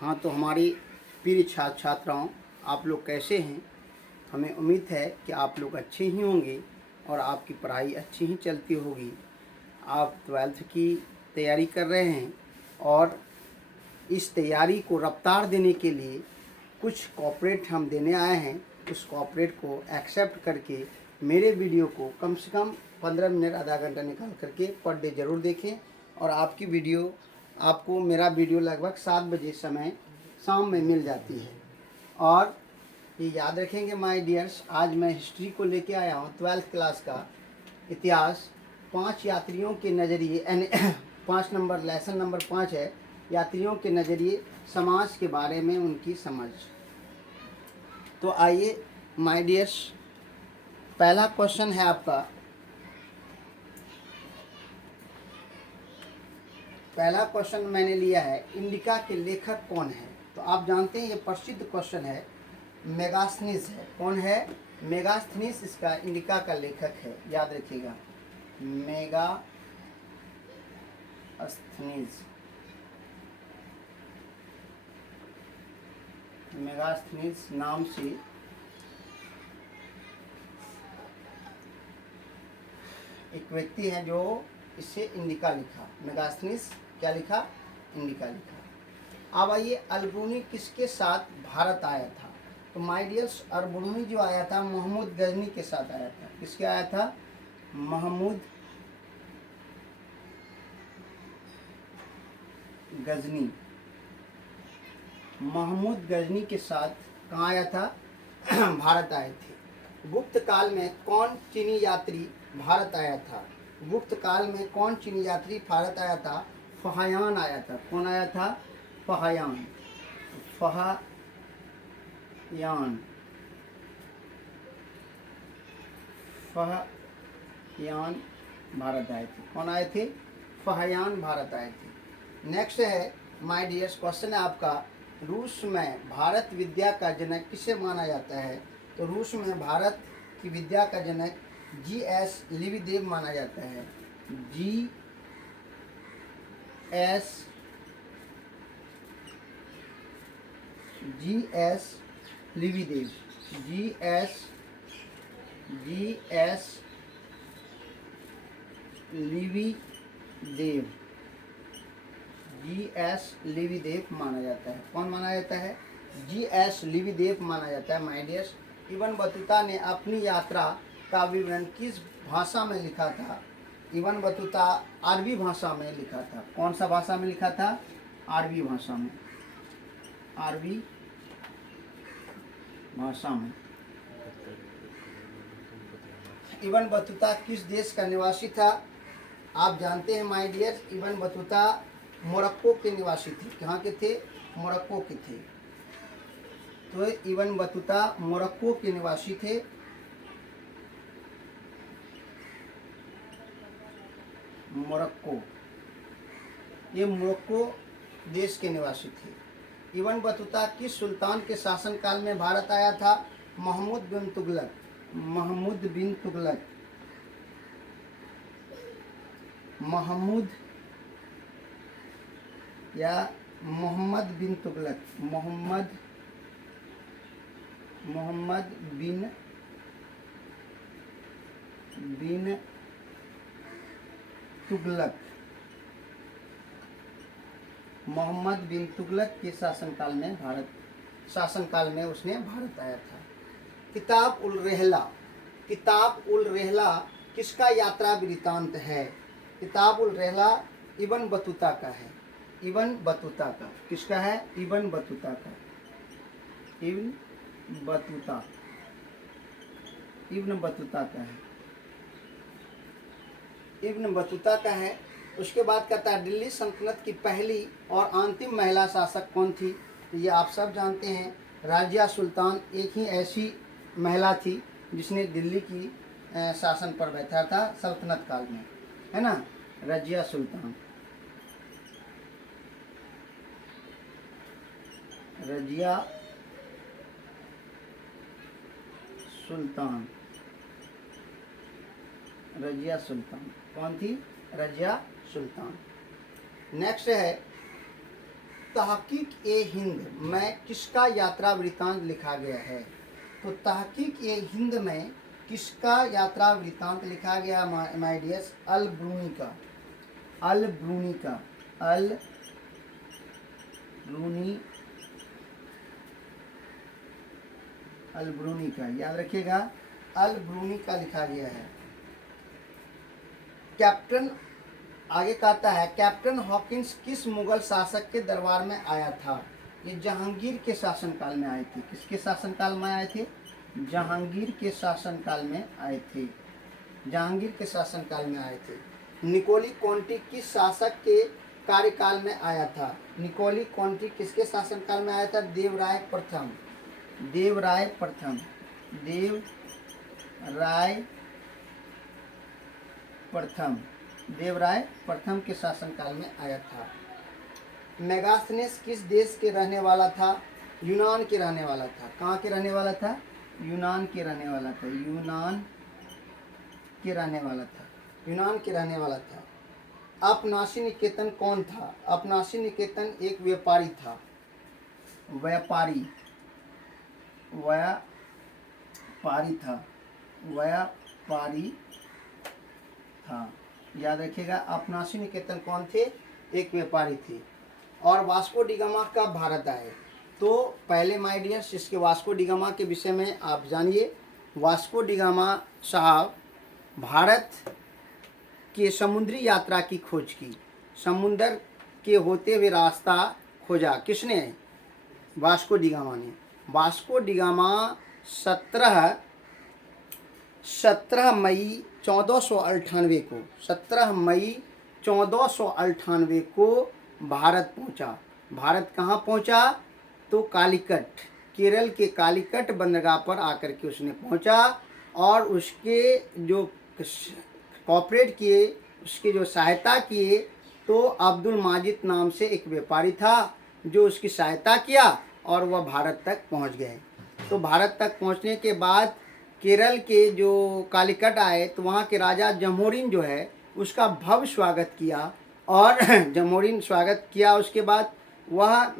हाँ, तो हमारी प्रिय छात्र छात्राओं, आप लोग कैसे हैं? हमें उम्मीद है कि आप लोग अच्छे ही होंगे और आपकी पढ़ाई अच्छी ही चलती होगी। आप 12th की तैयारी कर रहे हैं और इस तैयारी को रफ्तार देने के लिए कुछ कॉपरेट हम देने आए हैं। उस कॉपरेट को एक्सेप्ट करके मेरे वीडियो को कम से कम 15 मिनट आधा घंटा निकाल करके पर डे ज़रूर देखें। और आपकी वीडियो आपको मेरा वीडियो लगभग 7 बजे समय शाम में मिल जाती है। और ये याद रखेंगे माय डियर्स, आज मैं हिस्ट्री को लेके आया हूँ 12th क्लास का इतिहास। 5 यात्रियों के नज़रिए यानी 5 नंबर लेसन नंबर 5 है, यात्रियों के नज़रिए समाज के बारे में उनकी समझ। तो आइए माय डियर्स, पहला क्वेश्चन है आपका। पहला क्वेश्चन मैंने लिया है, इंडिका के लेखक कौन है? तो आप जानते हैं ये प्रसिद्ध क्वेश्चन है, मेगास्थनीज है। कौन है? मेगास्थनीज इसका इंडिका का लेखक है, याद रखिएगा, मेगास्थनीज। मेगास्थनीज नाम से एक व्यक्ति है जो इससे इंडिका लिखा। मेगास्थनीज क्या लिखा? इंडिका लिखा। अब आइए, अल्बुनी किसके साथ भारत आया था? तो माय डियर्स, अल्बुनी जो आया था महमूद गजनी के साथ आया था। किसके आया था? महमूद गजनी। महमूद गजनी के साथ कहाँ आया था? भारत आए थे। गुप्त काल में कौन चीनी यात्री भारत आया था? गुप्त काल में कौन चीनी यात्री भारत आया था? फहायान आया था। कौन आया था? फहायान। फहायान फहायान भारत आए थे। कौन आए थे? फहायान भारत आए थे। नेक्स्ट है माय डियर्स, क्वेश्चन है आपका, रूस में भारत विद्या का जनक किसे माना जाता है? तो रूस में भारत की विद्या का जनक जी.एस. लिविदेव माना जाता है। जी.एस. लिविदेव। जी.एस. लिविदेव। जी.एस. लिविदेव माना जाता है। कौन माना जाता है? जी.एस. लिविदेव माना जाता है। माय डियर्स, इब्न बतूता ने अपनी यात्रा का विवरण किस भाषा में लिखा था? इब्न बतूता अरबी भाषा में लिखा था। कौन सा भाषा में लिखा था? अरबी भाषा में। अरबी भाषा में। इब्न बतूता किस देश का निवासी था? आप जानते हैं my dear, Ibn Battuta Morocco के निवासी थे। कहाँ के थे? मोरक्को के थे। तो इब्न बतूता मोरक्को के निवासी थे। मोरक्को, ये मोरक्को देश के निवासी थे। इब्न बतूता किस सुल्तान के शासनकाल में भारत आया था? महमूद बिन तुगलक। महमूद बिन तुगलक। महमूद या मोहम्मद बिन तुगलक। मोहम्मद बिन तुगलक। मोहम्मद बिन तुगलक के शासनकाल में उसने भारत आया था। किताब उल रहला। किताब उल रहला किसका यात्रा वृत्तांत है? किताब उल रहला इब्न बतूता का है। इब्न बतूता का। किसका है? इब्न बतूता का। Ibn Battuta. इब्न बतूता का है। इब्न बतूता का है। उसके बाद कहता है, दिल्ली सल्तनत की पहली और अंतिम महिला शासक कौन थी? तो ये आप सब जानते हैं, राजिया सुल्तान एक ही ऐसी महिला थी जिसने दिल्ली की शासन पर बैठा था सल्तनत काल में, है ना, रजिया सुल्तान। रजिया सुल्तान। रजिया सुल्तान कौन थी? रजिया सुल्तान। नेक्स्ट है तहकीक ए हिंद में किसका यात्रा वृत्तांत लिखा गया है? तो तहकीक ए हिंद में किसका यात्रा वृत्तांत लिखा गया माय डियर्स? अल ब्रूनी का। अल ब्रूनी का। अल ब्रूनी। अल ब्रूनी का याद रखिएगा, अल ब्रूनी का लिखा गया है। कैप्टन आगे कहता है, कैप्टन हॉकिंस किस मुगल शासक के दरबार में आया था? ये जहांगीर के शासनकाल में आए थे। किसके शासनकाल में आए थे? जहांगीर के शासनकाल में आए थे। जहांगीर के शासनकाल में आए थे। निकोली कॉन्टी किस शासक के कार्यकाल में आया था? निकोली कॉन्टी किसके शासनकाल में आया था? देवराय प्रथम। देवराय प्रथम। देवराय प्रथम। देवराय प्रथम के शासनकाल में आया था। मेगास्थनीस किस देश के रहने वाला था? यूनान के रहने वाला था। कहाँ के रहने वाला था? यूनान के रहने वाला था। यूनान के रहने वाला था। यूनान के रहने वाला था। अपनासी निकेतन कौन था? अपनासी निकेतन एक व्यापारी था। व्यापारी। व्यापारी था। व्यापारी था। याद रखिएगा, अपनासी निकेतन कौन थे? एक व्यापारी थे। और वास्को डी गामा कब भारत आए? तो पहले माय डियर्स इसके वास्को डी गामा के विषय में आप जानिए। वास्को डी गामा साहब भारत के समुद्री यात्रा की खोज की। समुंदर के होते हुए रास्ता खोजा। किसने? वास्को डी गामा ने। वास्को डी गामा 17 मई 1498 को 17 मई 1498 को भारत पहुंचा। भारत कहाँ पहुंचा? तो कालीकट, केरल के कालीकट बंदरगाह पर आकर के उसने पहुंचा। और उसके जो कॉपरेट किए, उसकी जो सहायता किए, तो अब्दुल माजिद नाम से एक व्यापारी था जो उसकी सहायता किया और वह भारत तक पहुंच गए। तो भारत तक पहुंचने के बाद केरल के जो कालीकट आए तो वहाँ के राजा जमोरिन जो है उसका भव्य स्वागत किया। और जमोरिन स्वागत किया, उसके बाद वह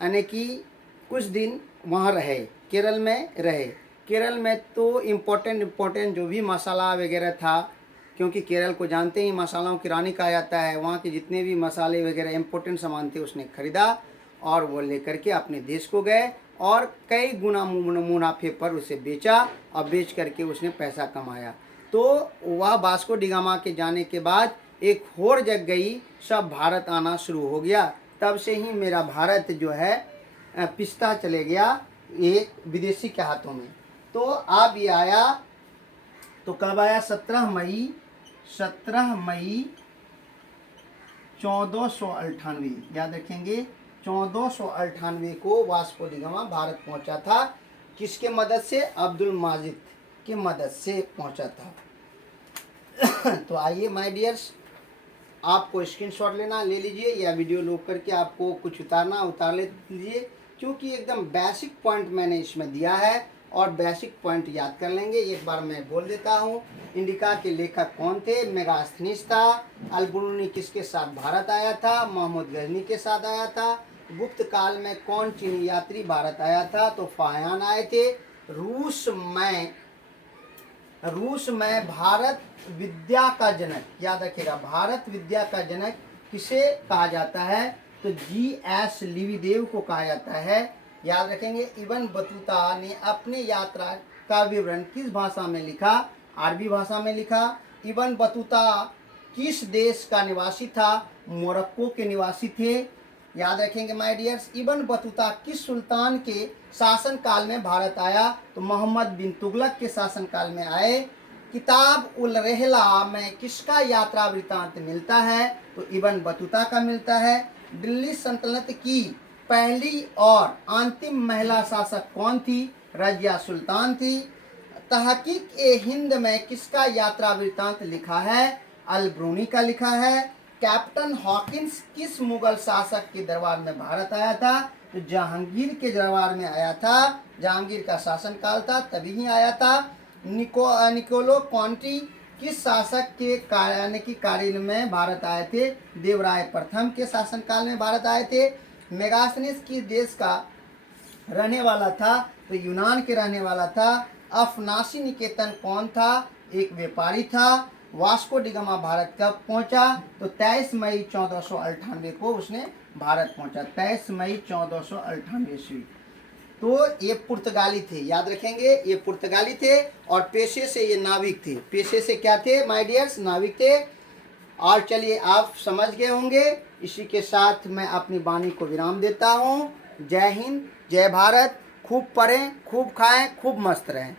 यानी कि कुछ दिन वहाँ रहे, केरल में रहे। केरल में तो इम्पोर्टेंट जो भी मसाला वगैरह था, क्योंकि केरल को जानते ही मसालों की रानी कहा जाता है, वहाँ के जितने भी मसाले वगैरह इम्पोर्टेंट सामान थे उसने खरीदा और वो लेकर के अपने देश को गए और कई गुना मुनाफे पर उसे बेचा और बेच करके उसने पैसा कमाया। तो वह वास्को डी गामा के जाने के बाद एक होड़ जग गई, सब भारत आना शुरू हो गया। तब से ही मेरा भारत जो है पिसता चले गया एक विदेशी के हाथों में। तो अब ये आया, तो कब आया? 17 मई 1498, याद रखेंगे 1498 को वास्को डी गामा भारत पहुंचा था। किसके मदद से? अब्दुल माजिद की मदद से पहुंचा था। तो आइए माय डियर्स, आपको स्क्रीनशॉट लेना ले लीजिए या वीडियो लोड करके आपको कुछ उतार लीजिए, क्योंकि एकदम बेसिक पॉइंट मैंने इसमें दिया है और बेसिक पॉइंट याद कर लेंगे। एक बार मैं बोल देता हूँ। इंडिका के लेखक कौन थे? मेगास्थनीस था। अल ब्रूनी किसके साथ भारत आया था? महमूद गजनी के साथ आया था। गुप्त काल में कौन चीनी यात्री भारत आया था? तो फाहियान आए थे। रूस में भारत विद्या का जनक, याद रखिएगा, भारत विद्या का जनक किसे कहा जाता है? तो G.S. लिविदेव को कहा जाता है। याद रखेंगे। इब्न बतूता ने अपने यात्रा का विवरण किस भाषा में लिखा? अरबी भाषा में लिखा। इब्न बतूता किस देश का निवासी था? मोरक्को के निवासी थे। याद रखेंगे माय डियर्स। इब्न बतूता किस सुल्तान के शासन काल में भारत आया? तो मोहम्मद बिन तुगलक के शासन काल में आए। किताब उल रहला में किसका यात्रा वृत्तांत मिलता है? तो इब्न बतूता का मिलता है। दिल्ली सल्तनत की पहली और अंतिम महिला शासक कौन थी? रजिया सुल्तान थी। तहकीक ए हिंद में किसका यात्रा वृत्तांत लिखा है? अल ब्रूनी का लिखा है। कैप्टन हॉकिंस किस मुगल शासक के दरबार में भारत आया था? तो जहांगीर के दरबार में आया था। जहांगीर का शासनकाल था तभी ही आया था। निकोलो कॉन्टी किस शासक के कार्य में भारत आए थे? देवराय प्रथम के शासनकाल में भारत आए थे। मेगास्थनीज की देश का रहने वाला था, तो यूनान के रहने वाला था। अफनासी निकेतन कौन था? एक व्यापारी था। वास्को डिगामा भारत कब पहुंचा? तो 23 मई 1498 को उसने भारत पहुंचा। 23 मई 1498 ईस्वी। तो ये पुर्तगाली थे, याद रखेंगे, ये पुर्तगाली थे और पेशे से ये नाविक थे। पेशे से क्या थे माय डियर्स? नाविक थे। और चलिए आप समझ गए होंगे। इसी के साथ मैं अपनी वाणी को विराम देता हूँ। जय हिंद, जय भारत। खूब पढ़ें, खूब खाएं, खूब मस्त रहें।